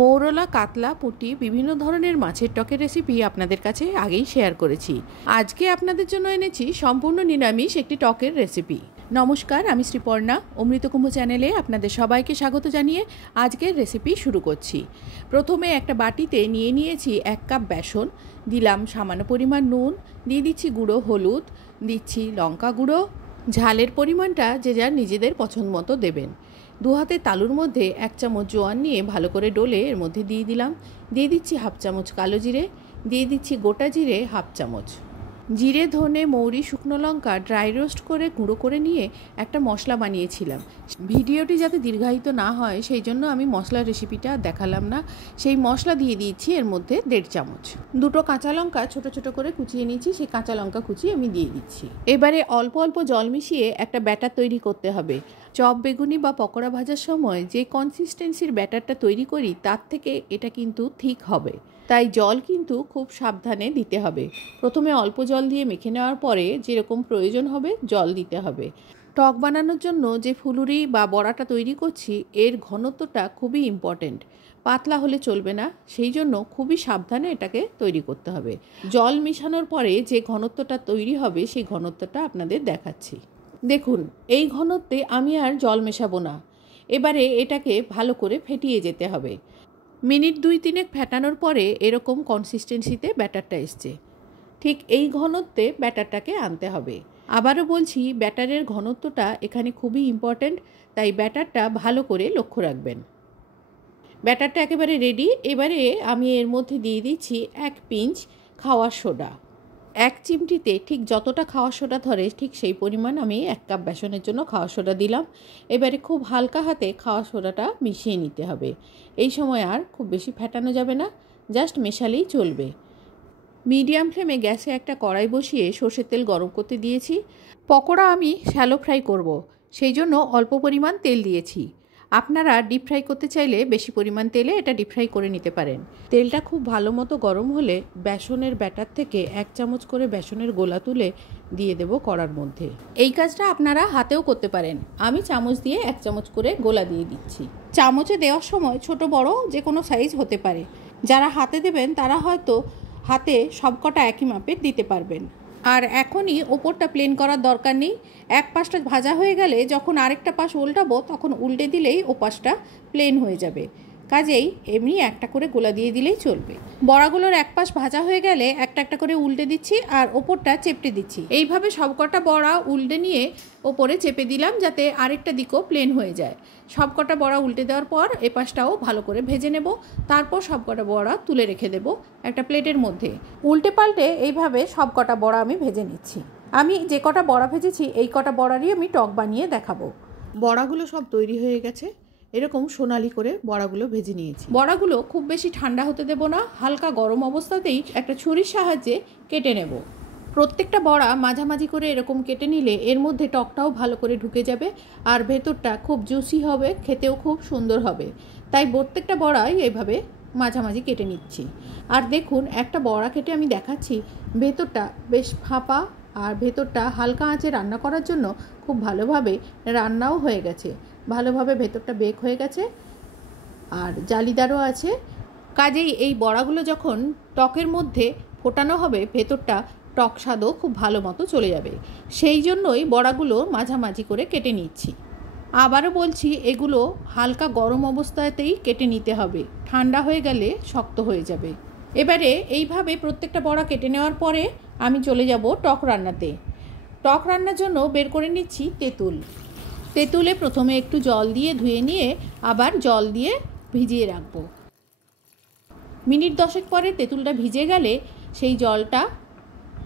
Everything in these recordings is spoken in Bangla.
মৌরলা, কাতলা, পুঁটি বিভিন্ন ধরনের মাছের টকের রেসিপি আপনাদের কাছে আগেই শেয়ার করেছি। আজকে আপনাদের জন্য এনেছি সম্পূর্ণ নিরামিষ একটি টকের রেসিপি। নমস্কার, আমি শ্রীপর্ণা। অমৃতকুম্ভ চ্যানেলে আপনাদের সবাইকে স্বাগত জানিয়ে আজকের রেসিপি শুরু করছি। প্রথমে একটা বাটিতে নিয়ে নিয়েছি 1 কাপ বেসন, দিলাম সামান্য পরিমাণ নুন, দিয়ে দিচ্ছি গুঁড়ো হলুদ, দিচ্ছি লঙ্কা গুঁড়ো। ঝালের পরিমাণটা যে যার নিজেদের পছন্দ মতো দেবেন। 2 হাতের তালুর মধ্যে 1 চামচ জোয়ান নিয়ে ভালো করে ডলে এর মধ্যে দিয়ে দিলাম। দিয়ে দিচ্ছি 1/2 চামচ কালো জিরে, দিয়ে দিচ্ছি গোটা জিরে 1/2 চামচ। জিরে, ধনে, মৌরি, শুকনো লঙ্কা ড্রাই রোস্ট করে গুঁড়ো করে নিয়ে একটা মশলা বানিয়েছিলাম। ভিডিওটি যাতে দীর্ঘায়িত না হয় সেই জন্য আমি মশলার রেসিপিটা দেখালাম না। সেই মশলা দিয়ে দিয়েছি এর মধ্যে 1.5 চামচ। 2টো কাঁচা লঙ্কা ছোট ছোট করে কুচিয়ে নিয়েছি, সেই কাঁচা লঙ্কা কুচিয়ে আমি দিয়ে দিচ্ছি। এবারে অল্প অল্প জল মিশিয়ে একটা ব্যাটার তৈরি করতে হবে। চপ, বেগুনি বা পকোড়া ভাজার সময় যে কনসিস্টেন্সির ব্যাটারটা তৈরি করি তার থেকে এটা কিন্তু ঠিক হবে, তাই জল কিন্তু খুব সাবধানে দিতে হবে। প্রথমে অল্প জল দিয়ে মেখে নেওয়ার পরে যেরকম প্রয়োজন হবে জল দিতে হবে। টক বানানোর জন্য যে ফুলুরি বা বড়াটা তৈরি করছি এর ঘনত্বটা খুবই ইম্পর্টেন্ট, পাতলা হলে চলবে না। সেই জন্য খুবই সাবধানে এটাকে তৈরি করতে হবে। জল মেশানোর পরে যে ঘনত্বটা তৈরি হবে সেই ঘনত্বটা আপনাদের দেখাচ্ছি। দেখুন, এই ঘনত্বে আমি আর জল মেশাবো না। এবারে এটাকে ভালো করে ফেটিয়ে যেতে হবে। মিনিট 2-3 ফেটানোর পরে এরকম কনসিস্টেন্সিতে ব্যাটারটা এসছে। ঠিক এই ঘনত্বে ব্যাটারটাকে আনতে হবে। আবারও বলছি, ব্যাটারের ঘনত্বটা এখানে খুবই ইম্পর্ট্যান্ট, তাই ব্যাটারটা ভালো করে লক্ষ্য রাখবেন। ব্যাটারটা একেবারে রেডি। এবারে আমি এর মধ্যে দিয়ে দিচ্ছি 1 পিঞ্চ খাওয়ার সোডা। 1 চিমটিতে ঠিক যতটা খাওয়ার সোডা ধরে ঠিক সেই পরিমাণ আমি 1 কাপ বেসনের জন্য খাওয়ার সোডা দিলাম। এবারে খুব হালকা হাতে খাওয়ার সোডাটা মিশিয়ে নিতে হবে। এই সময় আর খুব বেশি ফেটানো যাবে না, জাস্ট মেশালেই চলবে। মিডিয়াম ফ্লেমে গ্যাসে একটা কড়াই বসিয়ে সর্ষের তেল গরম করতে দিয়েছি। পকোড়া আমি শ্যালো ফ্রাই করব, সেই জন্য অল্প পরিমাণ তেল দিয়েছি। আপনারা ডিপ ফ্রাই করতে চাইলে বেশি পরিমাণ তেলে এটা ডিপ ফ্রাই করে নিতে পারেন। তেলটা খুব ভালো মতো গরম হলে বেসনের ব্যাটার থেকে 1 চামচ করে বেসনের গোলা তুলে দিয়ে দেব কড়ার মধ্যে। এই কাজটা আপনারা হাতেও করতে পারেন। আমি চামচ দিয়ে 1 চামচ করে গোলা দিয়ে দিচ্ছি। চামচে দেওয়ার সময় ছোট বড় যে কোনো সাইজ হতে পারে। যারা হাতে দেবেন তারা হয়তো হাতে সবকটা একই মাপের দিতে পারবেন। আর এখনই ওপরটা প্লেন করার দরকার নেই। এক পাশটা ভাজা হয়ে গেলে যখন আরেকটা পাশ উল্টাবো তখন উল্টে দিলেই ও পাশটা প্লেন হয়ে যাবে। কাজেই এমনি একটা করে গোলা দিয়ে দিলেই চলবে। বড়াগুলোর এক পাশ ভাজা হয়ে গেলে একটা একটা করে উল্টে দিচ্ছি আর ওপরটা চেপটে দিচ্ছি। এইভাবে সবকটা বড়া উল্টে নিয়ে ওপরে চেপে দিলাম যাতে আরেকটা দিকও প্লেন হয়ে যায়। সবকটা বড়া উল্টে দেওয়ার পর এ পাশটাও ভালো করে ভেজে নেব। তারপর সবকটা বড়া তুলে রেখে দেব একটা প্লেটের মধ্যে। উল্টে পাল্টে এইভাবে সবকটা বড়া আমি ভেজে নিচ্ছি। আমি যে কটা বড়া ভেজেছি এই কটা বড়ারই আমি টক বানিয়ে দেখাবো। বড়াগুলো সব তৈরি হয়ে গেছে। এরকম সোনালি করে বড়াগুলো ভেজে নিয়েছি। বড়াগুলো খুব বেশি ঠান্ডা হতে দেব না, হালকা গরম অবস্থাতেই একটা ছুরির সাহায্যে কেটে নেব। প্রত্যেকটা বড়া মাঝামাঝি করে এরকম কেটে নিলে এর মধ্যে টকটাও ভালো করে ঢুকে যাবে আর ভেতরটা খুব জুসি হবে, খেতেও খুব সুন্দর হবে। তাই প্রত্যেকটা বড়াই এইভাবে মাঝামাঝি কেটে নিচ্ছি। আর দেখুন, একটা বড়া কেটে আমি দেখাচ্ছি, ভেতরটা বেশ ফাঁপা আর ভেতরটা হালকা আঁচে রান্না করার জন্য খুব ভালোভাবে রান্নাও হয়ে গেছে। ভালোভাবে ভেতরটা বেক হয়ে গেছে আর জালিদারও আছে। কাজেই এই বড়াগুলো যখন টকের মধ্যে ফোটানো হবে ভেতরটা টক স্বাদও খুব ভালো মতো চলে যাবে। সেই জন্যই বড়াগুলো মাঝামাঝি করে কেটে নিচ্ছি। আবারও বলছি, এগুলো হালকা গরম অবস্থাতেই কেটে নিতে হবে, ঠান্ডা হয়ে গেলে শক্ত হয়ে যাবে। এবারে এইভাবে প্রত্যেকটা বড়া কেটে নেওয়ার পরে আমি চলে যাব টক রান্নাতে। টক রান্নার জন্য বের করে নিচ্ছি তেঁতুল। তেঁতুলে প্রথমে একটু জল দিয়ে ধুয়ে নিয়ে আবার জল দিয়ে ভিজিয়ে রাখবো। মিনিট 10 পরে তেঁতুলটা ভিজে গেলে সেই জলটা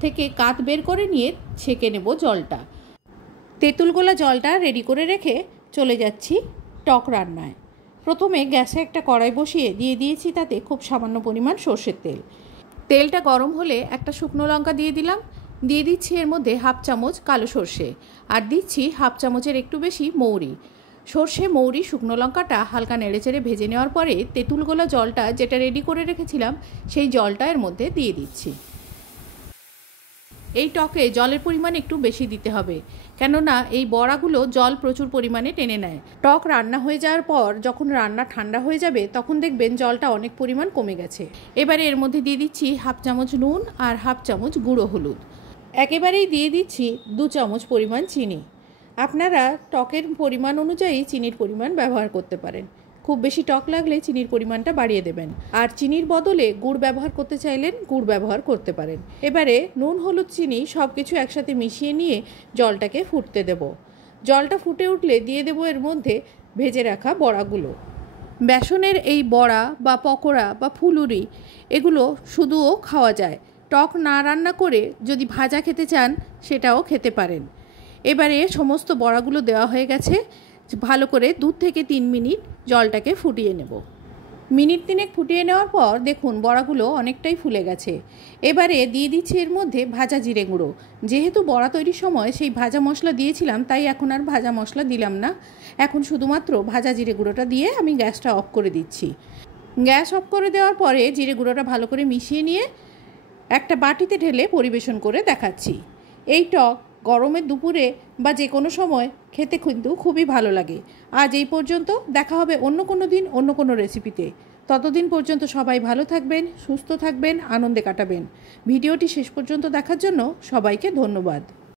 থেকে কাত বের করে নিয়ে ছেঁকে নেব জলটা। তেঁতুলগোলা জলটা রেডি করে রেখে চলে যাচ্ছি টক রান্নায়। প্রথমে গ্যাসে একটা কড়াই বসিয়ে দিয়ে দিয়েছি তাতে খুব সামান্য পরিমাণ সর্ষের তেল। তেলটা গরম হলে একটা শুকনো লঙ্কা দিয়ে দিলাম। দিয়ে দিচ্ছি এর মধ্যে 1/2 চামচ কালো সর্ষে আর দিচ্ছি 1/2 চামচের একটু বেশি মৌরি। সর্ষে, মৌরি, শুকনো লঙ্কাটা হালকা নেড়েচেড়ে ভেজে নেওয়ার পরে তেঁতুল গোলা জলটা যেটা রেডি করে রেখেছিলাম সেই জলটা এর মধ্যে দিয়ে দিচ্ছি। এই টকে জলের পরিমাণ একটু বেশি দিতে হবে, কেননা এই বড়াগুলো জল প্রচুর পরিমাণে টেনে নেয়। টক রান্না হয়ে যাওয়ার পর যখন রান্না ঠান্ডা হয়ে যাবে তখন দেখবেন জলটা অনেক পরিমাণ কমে গেছে। এবারে এর মধ্যে দিয়ে দিচ্ছি হাফ চামচ নুন আর হাফ চামচ গুঁড়ো হলুদ। একেবারেই দিয়ে দিচ্ছি 2 চামচ পরিমাণ চিনি। আপনারা টকের পরিমাণ অনুযায়ী চিনির পরিমাণ ব্যবহার করতে পারেন। খুব বেশি টক লাগলে চিনির পরিমাণটা বাড়িয়ে দেবেন, আর চিনির বদলে গুড় ব্যবহার করতে চাইলেন গুড় ব্যবহার করতে পারেন। এবারে নুন হলুদ চিনি সব কিছু একসাথে মিশিয়ে নিয়ে জলটাকে ফুটতে দেব। জলটা ফুটে উঠলে দিয়ে দেব এর মধ্যে ভেজে রাখা বড়াগুলো। বেসনের এই বড়া বা পকোড়া বা ফুলুরি এগুলো শুধুও খাওয়া যায়, টক না রান্না করে যদি ভাজা খেতে চান সেটাও খেতে পারেন। এবারে সমস্ত বড়াগুলো দেওয়া হয়ে গেছে, ভালো করে 2 থেকে 3 মিনিট জলটাকে ফুটিয়ে নেব। মিনিট 3 ফুটিয়ে নেওয়ার পর দেখুন বড়াগুলো অনেকটাই ফুলে গেছে। এবারে দিয়ে দিচ্ছি এর মধ্যে ভাজা জিরে গুঁড়ো। যেহেতু বড়া তৈরির সময় সেই ভাজা মশলা দিয়েছিলাম, তাই এখন আর ভাজা মশলা দিলাম না। এখন শুধুমাত্র ভাজা জিরে গুঁড়োটা দিয়ে আমি গ্যাসটা অফ করে দিচ্ছি। গ্যাস অফ করে দেওয়ার পরে জিরে গুঁড়োটা ভালো করে মিশিয়ে নিয়ে একটা বাটিতে ঢেলে পরিবেশন করে দেখাচ্ছি। এই টক গরমের দুপুরে বা যে কোনো সময় খেতে কিন্তু খুবই ভালো লাগে। আজ এই পর্যন্ত, দেখা হবে অন্য কোনো দিন অন্য কোনো রেসিপিতে। ততদিন পর্যন্ত সবাই ভালো থাকবেন, সুস্থ থাকবেন, আনন্দে কাটাবেন। ভিডিওটি শেষ পর্যন্ত দেখার জন্য সবাইকে ধন্যবাদ।